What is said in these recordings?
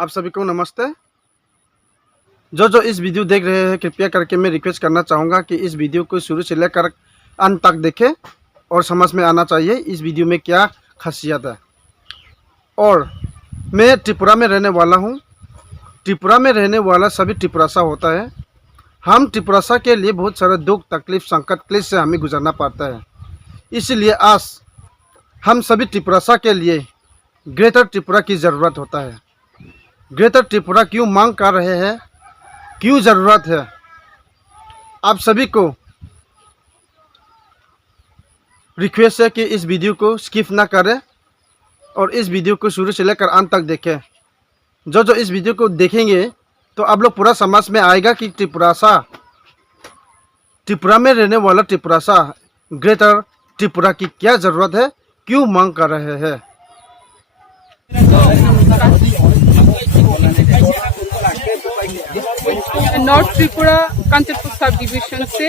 आप सभी को नमस्ते। जो इस वीडियो देख रहे हैं कृपया करके मैं रिक्वेस्ट करना चाहूँगा कि इस वीडियो को शुरू से लेकर अंत तक देखें और समझ में आना चाहिए इस वीडियो में क्या खासियत है। और मैं त्रिपुरा में रहने वाला हूँ। त्रिपुरा में रहने वाला सभी त्रिपुरासा होता है। हम त्रिपुरासा के लिए बहुत सारे दुख तकलीफ संकट क्लेश से हमें गुजरना पड़ता है। इसलिए आज हम सभी त्रिपुरासा के लिए ग्रेटर त्रिपुरा की ज़रूरत होता है। ग्रेटर त्रिपुरा क्यों मांग कर रहे हैं, क्यों ज़रूरत है, आप सभी को रिक्वेस्ट है कि इस वीडियो को स्किप ना करें और इस वीडियो को शुरू से लेकर अंत तक देखें। जो इस वीडियो को देखेंगे तो आप लोग पूरा समझ में आएगा कि त्रिपुरा में रहने वाला त्रिपुरासा ग्रेटर त्रिपुरा की क्या ज़रूरत है, क्यों मांग कर रहे हैं। North Tripura Kanchanpur sub division से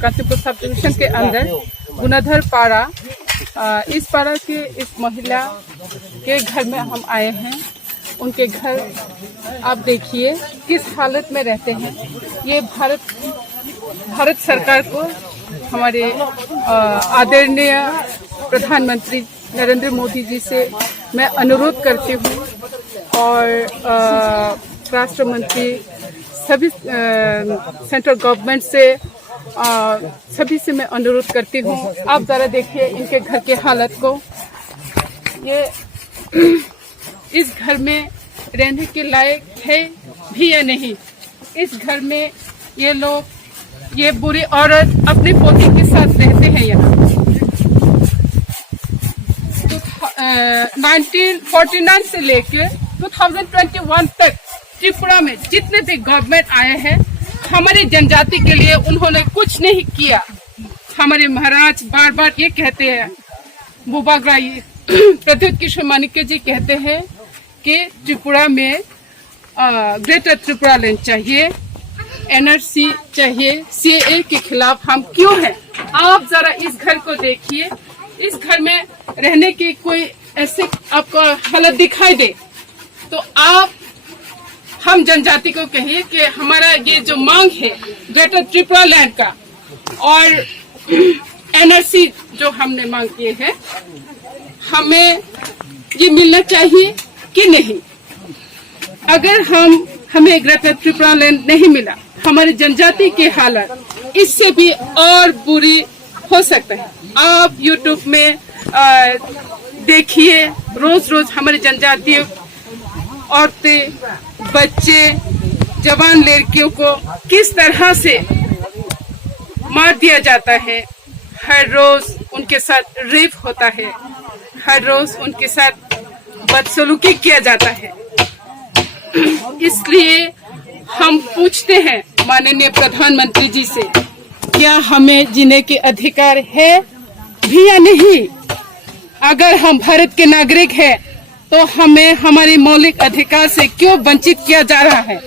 कांचनपुर सब डिवीजन के अंदर गुनाधर पारा, इस पारा के इस महिला के घर में हम आए हैं। उनके घर आप देखिए किस हालत में रहते हैं। ये भारत सरकार को हमारे आदरणीय प्रधानमंत्री नरेंद्र मोदी जी से मैं अनुरोध करती हूँ और राष्ट्र मंत्री सभी सेंट्रल गवर्नमेंट से सभी से मैं अनुरोध करती हूँ। आप ज़रा देखिए इनके घर के हालत को। ये इस घर में रहने के लायक है भी या नहीं। इस घर में ये लोग, ये बुरी औरत अपने पोती के साथ रहते हैं यहाँ। 1949 से लेकर 2021 तक त्रिपुरा में जितने भी गवर्नमेंट आए हैं हमारी जनजाति के लिए उन्होंने कुछ नहीं किया। हमारे महाराज बार बार ये कहते हैं, बुबाग्राई प्रद्युत किशोर मानिक्य जी कहते हैं कि त्रिपुरा में ग्रेटर त्रिपुरा लैंड चाहिए, एनआरसी चाहिए, सीएए के खिलाफ हम क्यों हैं। आप जरा इस घर को देखिए। इस घर में रहने की कोई ऐसे आपको हालत दिखाई दे तो आप हम जनजाति को कहिए कि हमारा ये जो मांग है ग्रेटर त्रिपुरा लैंड का और एनआरसी जो हमने मांग किए हैं, हमें ये मिलना चाहिए कि नहीं। अगर हमें ग्रेटर त्रिपुरा लैंड नहीं मिला, हमारी जनजाति की हालत इससे भी और बुरी हो सकता है। आप यूट्यूब में देखिए, रोज रोज हमारी जनजातीय औरतें, बच्चे, जवान लड़कियों को किस तरह से मार दिया जाता है। हर रोज उनके साथ रेप होता है, हर रोज उनके साथ बदसलूकी किया जाता है। इसलिए हम पूछते हैं माननीय प्रधानमंत्री जी से, क्या हमें जीने के अधिकार है भी या नहीं। अगर हम भारत के नागरिक हैं तो हमें हमारे मौलिक अधिकार से क्यों वंचित किया जा रहा है।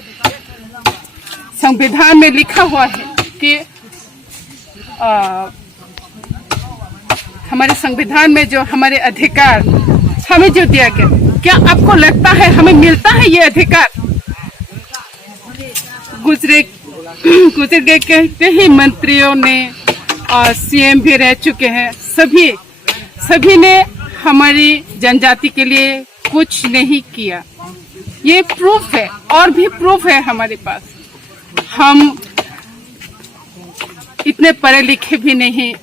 संविधान में लिखा हुआ है कि हमारे संविधान में जो हमारे अधिकार हमें जो दिया गया, क्या आपको लगता है हमें मिलता है ये अधिकार। गुजर गए कई मंत्रियों ने और सीएम भी रह चुके हैं, सभी ने हमारी जनजाति के लिए कुछ नहीं किया। ये प्रूफ है और भी प्रूफ है हमारे पास। हम इतने पढ़े लिखे भी नहीं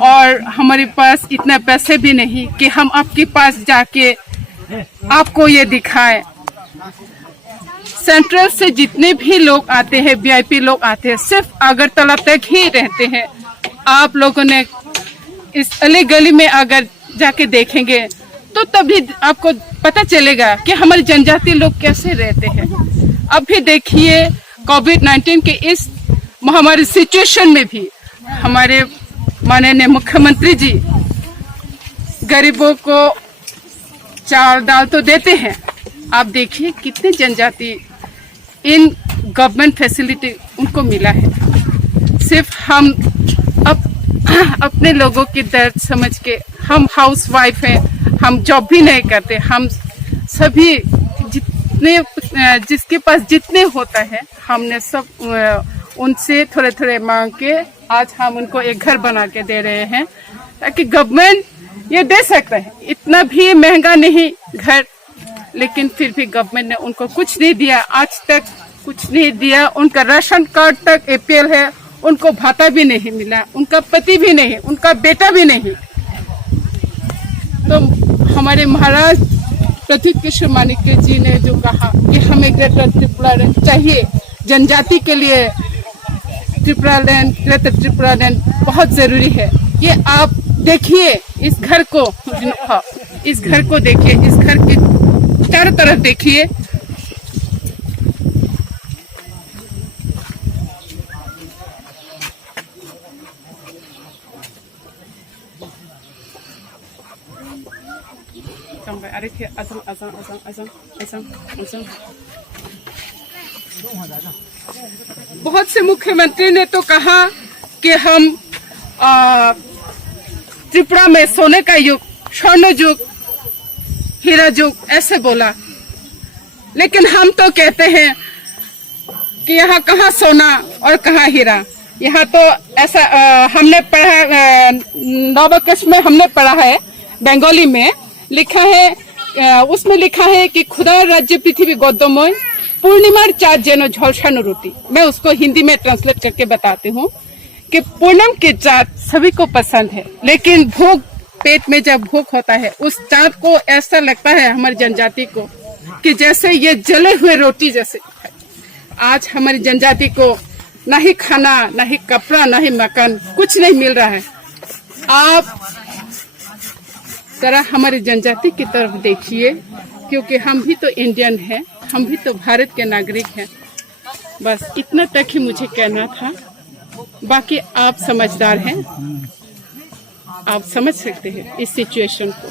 और हमारे पास इतने पैसे भी नहीं कि हम आपके पास जाके आपको ये दिखाएं। सेंट्रल से जितने भी लोग आते हैं, वीआईपी लोग आते हैं, सिर्फ अगरतला तक ही रहते हैं। आप लोगों ने इस अली गली में अगर जाके देखेंगे तो तभी आपको पता चलेगा कि हमारे जनजाति लोग कैसे रहते हैं। अब भी देखिए कोविड-19 के इस महामारी सिचुएशन में भी हमारे माननीय मुख्यमंत्री जी गरीबों को चावल दाल तो देते हैं। आप देखिए कितने जनजाति इन गवर्नमेंट फैसिलिटी उनको मिला है। सिर्फ हम अपने लोगों की दर्द समझ के, हम हाउस वाइफ हैं, हम जॉब भी नहीं करते। हम सभी जिसके पास जितने होता है हमने सब उनसे थोड़े थोड़े मांग के आज हम उनको एक घर बना के दे रहे हैं, ताकि गवर्नमेंट ये दे सकता है। इतना भी महंगा नहीं घर, लेकिन फिर भी गवर्नमेंट ने उनको कुछ नहीं दिया, आज तक कुछ नहीं दिया। उनका राशन कार्ड तक APL है, उनको भाता भी नहीं मिला, उनका पति भी नहीं, उनका बेटा भी नहीं। तो हमारे महाराज प्रत्युत कृष्ण मानिक्य जी ने जो कहा कि हमें ग्रेटर त्रिपुरा लैंड चाहिए, जनजाति के लिए Tripura land, greater Tripura land बहुत जरूरी है। ये आप देखिए इस घर को, इस घर को देखिए, इस घर के चारों तरफ देखिए। बहुत से मुख्यमंत्री ने तो कहा कि हम त्रिपुरा में सोने का युग, स्वर्ण युग, हीरा युग ऐसे बोला, लेकिन हम तो कहते हैं कि यहाँ कहाँ सोना और कहाँ हीरा। यहाँ तो ऐसा हमने पढ़ा, नवकश में हमने पढ़ा है, बंगाली में लिखा है, उसमें लिखा है कि खुदा राज्य पृथ्वी गौतमय पूर्णिमार चाँद जेनो झलसानो रोटी। मैं उसको हिंदी में ट्रांसलेट करके बताती हूँ कि पूनम के चाँद सभी को पसंद है, लेकिन भूख, पेट में जब भूख होता है उस चाँद को ऐसा लगता है हमारी जनजाति को कि जैसे ये जले हुए रोटी जैसे। आज हमारी जनजाति को ना ही खाना, ना ही कपड़ा, ना ही मकान, कुछ नहीं मिल रहा है। आप जरा हमारी जनजाति की तरफ देखिए, क्योंकि हम भी तो इंडियन हैं, हम भी तो भारत के नागरिक हैं। बस इतना तक ही मुझे कहना था, बाकी आप समझदार हैं, आप समझ सकते हैं इस सिचुएशन को।